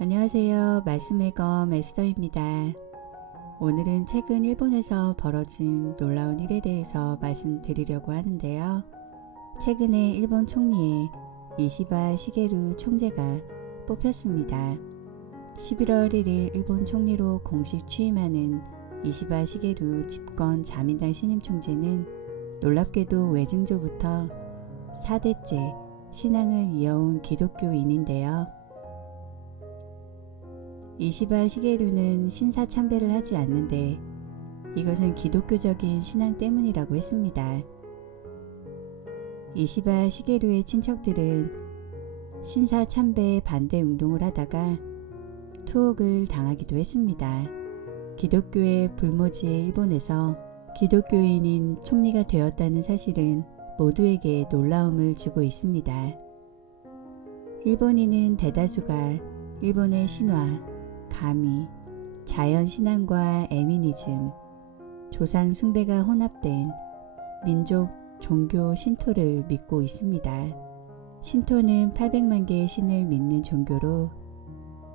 안녕하세요. 말씀의 검 에스더입니다. 오늘은 최근 일본에서 벌어진 놀라운 일에 대해서 말씀드리려고 하는데요. 최근에 일본 총리에 이시바 시게루 총재가 뽑혔습니다. 11월 1일 일본 총리로 공식 취임하는 이시바 시게루 집권 자민당 신임 총재는 놀랍게도 외증조부터 4대째 신앙을 이어온 기독교인인데요. 이시바 시게루는 신사 참배를 하지 않는데 이것은 기독교적인 신앙 때문이라고 했습니다. 이시바 시게루의 친척들은 신사 참배 반대 운동을 하다가 투옥을 당하기도 했습니다. 기독교의 불모지의 일본에서 기독교인인 총리가 되었다는 사실은 모두에게 놀라움을 주고 있습니다. 일본인은 대다수가 일본의 신화, 가미, 자연신앙과 에미니즘, 조상 숭배가 혼합된 민족 종교 신토를 믿고 있습니다. 신토는 800만 개의 신을 믿는 종교로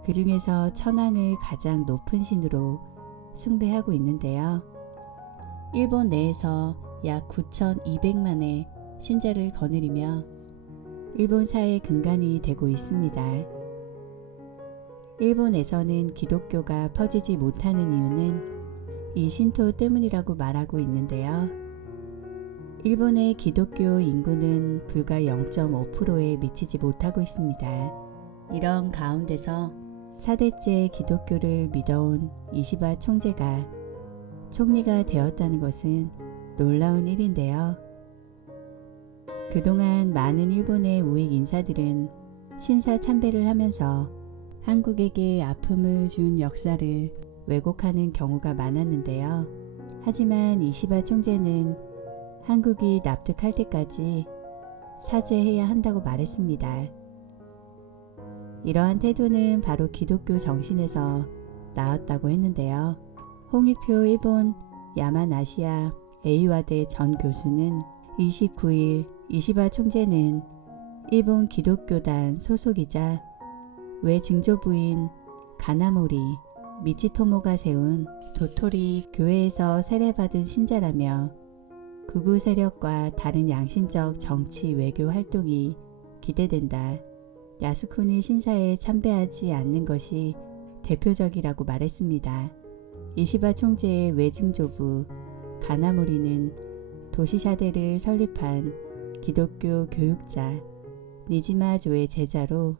그 중에서 천황을 가장 높은 신으로 숭배하고 있는데요. 일본 내에서 약 9,200만의 신자를 거느리며 일본 사회의 근간이 되고 있습니다. 일본에서는 기독교가 퍼지지 못하는 이유는 이 신토 때문이라고 말하고 있는데요. 일본의 기독교 인구는 불과 0.5%에 미치지 못하고 있습니다. 이런 가운데서 4대째 기독교를 믿어온 이시바 총재가 총리가 되었다는 것은 놀라운 일인데요. 그동안 많은 일본의 우익 인사들은 신사 참배를 하면서 한국에게 아픔을 준 역사를 왜곡하는 경우가 많았는데요. 하지만 이시바 총재는 한국이 납득할 때까지 사죄해야 한다고 말했습니다. 이러한 태도는 바로 기독교 정신에서 나왔다고 했는데요. 홍익표 일본 야마나시아 에이와대 전 교수는 29일 이시바 총재는 일본 기독교단 소속이자 외증조부인 가나모리 미치토모가 세운 도토리 교회에서 세례받은 신자라며 극우 세력과 다른 양심적 정치 외교 활동이 기대된다. 야스쿠니 신사에 참배하지 않는 것이 대표적이라고 말했습니다. 이시바 총재의 외증조부 가나모리는 도시샤대를 설립한 기독교 교육자 니지마조의 제자로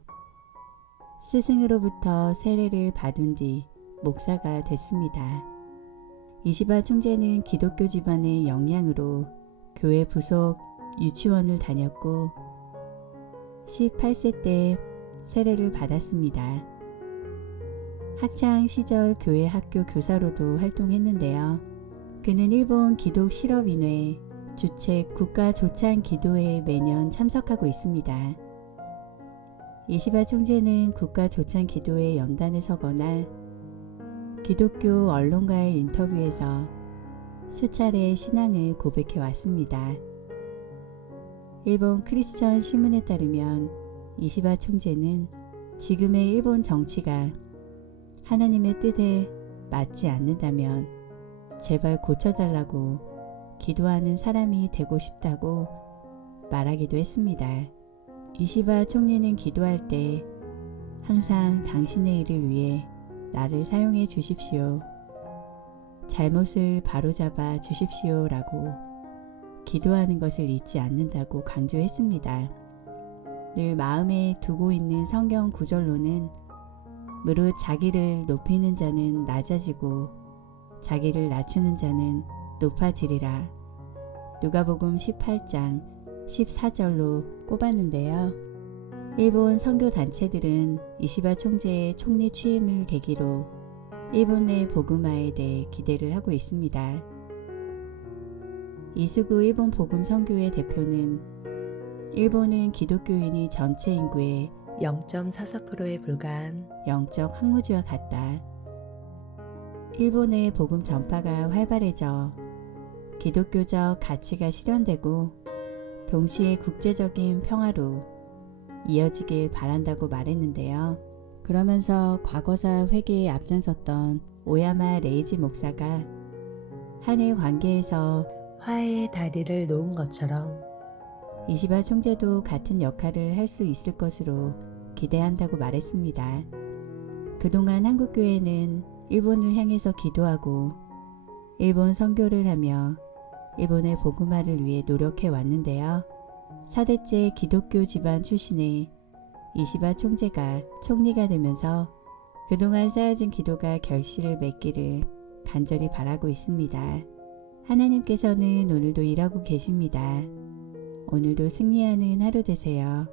스승으로부터 세례를 받은 뒤 목사가 됐습니다. 이시바 총재는 기독교 집안의 영향으로 교회 부속 유치원을 다녔고 18세 때 세례를 받았습니다. 학창 시절 교회 학교 교사로도 활동했는데요. 그는 일본 기독 실업인회 주책 국가 조찬 기도회에 매년 참석하고 있습니다. 이시바 총재는 국가 조찬 기도회 연단에 서거나 기독교 언론과의 인터뷰에서 수차례 신앙을 고백해 왔습니다. 일본 크리스천 신문에 따르면 이시바 총재는 지금의 일본 정치가 하나님의 뜻에 맞지 않는다면 제발 고쳐달라고 기도하는 사람이 되고 싶다고 말하기도 했습니다. 이시바 총리는 기도할 때 항상 당신의 일을 위해 나를 사용해 주십시오. 잘못을 바로잡아 주십시오 라고 기도하는 것을 잊지 않는다고 강조했습니다. 늘 마음에 두고 있는 성경 구절로는 무릇 자기를 높이는 자는 낮아지고 자기를 낮추는 자는 높아지리라. 누가복음 18장 14절로 꼽았는데요. 일본 선교단체들은 이시바 총재의 총리 취임을 계기로 일본 내 복음화에 대해 기대를 하고 있습니다. 이수구 일본 복음 선교회 대표는 일본은 기독교인이 전체 인구의 0.44%에 불과한 영적 항무지와 같다. 일본의 복음 전파가 활발해져 기독교적 가치가 실현되고 동시에 국제적인 평화로 이어지길 바란다고 말했는데요. 그러면서 과거사 회개에 앞장섰던 오야마 레이지 목사가 한일 관계에서 화해의 다리를 놓은 것처럼 이시바 총재도 같은 역할을 할 수 있을 것으로 기대한다고 말했습니다. 그동안 한국교회는 일본을 향해서 기도하고 일본 선교를 하며 일본의 복음화를 위해 노력해 왔는데요. 4대째 기독교 집안 출신의 이시바 총재가 총리가 되면서 그동안 쌓여진 기도가 결실을 맺기를 간절히 바라고 있습니다. 하나님께서는 오늘도 일하고 계십니다. 오늘도 승리하는 하루 되세요.